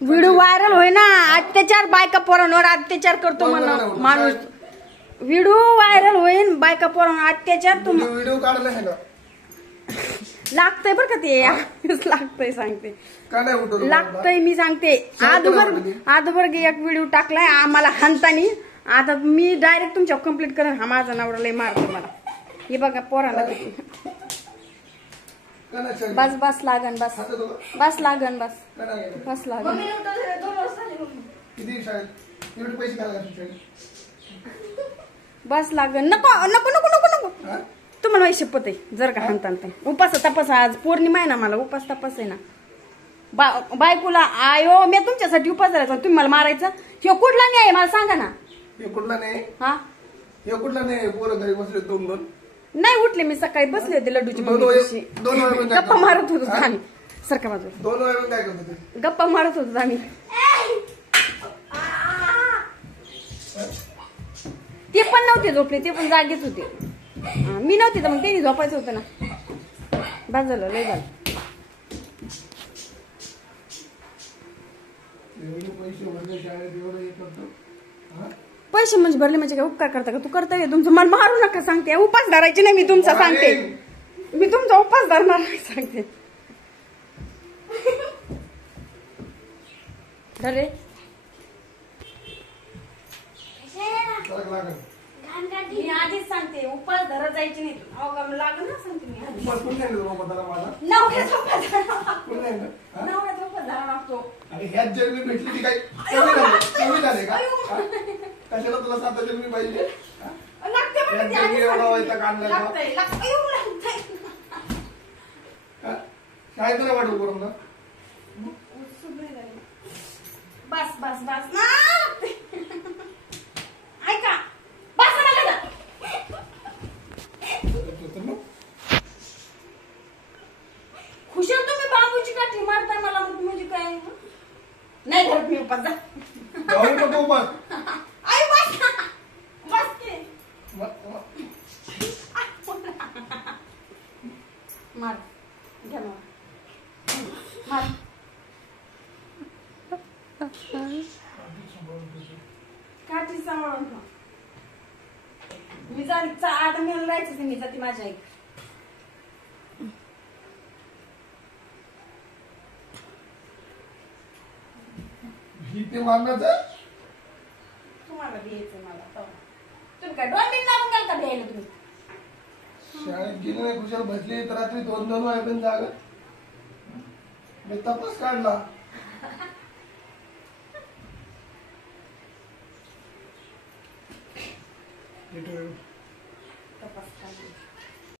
Video viral होय ना. अत्याचार बायका पोरांवर अत्याचार करतो म्हणा माणूस. व्हिडिओ व्हायरल होईन बायका पोरांवर अत्याचार. व्हिडिओ काढला आहे ना लागतंय बरं का ते. लागतंय सांगते लागतंय मी सांगते. आदोबर एक व्हिडिओ टाकलाय आम्हाला हानतानी. आता मी डायरेक्ट तुमच्या कंप्लीट करेन. हा माझा नवरा लय मारतो मला. हे बघा पोराला बस बस लागन बस बस लागन बस बस लागन. बस लागन. नको नको नको नको नको तुम्हाला माहिती शपथ आहे जर का हाणता उपास तपास. आज पौर्णिमा आहे ना मला उपास तपास आहे ना. बायकोला आयो मी तुमच्यासाठी उपास धरायचा तुम्ही मला मारायचं. हे कुठला नाही आहे मला सांगा ना. हे कुठला नाही. हा हे कुठला नाही. पोरं घरी बसले दोन दोन नाही उठले. मी सकाळी बसले होते लड्डूची मम्मीशी गप्पा मारत होतो आम्ही. सरका बाजूला 2 वेळा काय करत होते. गप्पा मारत होतो आम्ही. ते पण नव्हते झोपले. ते पण जागेच होते. मी नव्हते तर मग त्यांनी झोपायचं होतं ना. बस झालं लय झालं. पैसे म्हणजे भरले म्हणजे काय उपकार करता का. तू करता तुमचं मन मारू नका सांगते. उपास धरायचे नाही मी तुमचा सांगते. मी तुमचा उपास धरणार नाही सांगते. धरे मी आधीच सांगते उपास धरत जायचे नाही. लागलं ना सांगते मी नवऱ्याचा उपास धरा लागतो. ह्याच जन्मी भेटली ती काय कमी झाले का. कशाला तुला 7 जन्मी पाहिजे. काय तुला वाटू करून ना. बस बस बस ऐका बस खुशाल तुम्ही बाबूची काठी मारताय मला म्हणजे काय नाही धरत मी उपास नको उपास. आई बस बस के मार घ्या मार काठी सांभाळून खा. मी जायचं आता मी राहायचं मी जाते माझ्या आई. ते मारण्याचं तुम्हाला द्यायचं मला. तुम्ही काय 2 दिन लागून गेल का द्यायला तुम्ही. शाळेत गेली नाही कुशाल बसली तर रात्री 2-2 वाजे पण जाग. मी तपास काढला. तपास काढला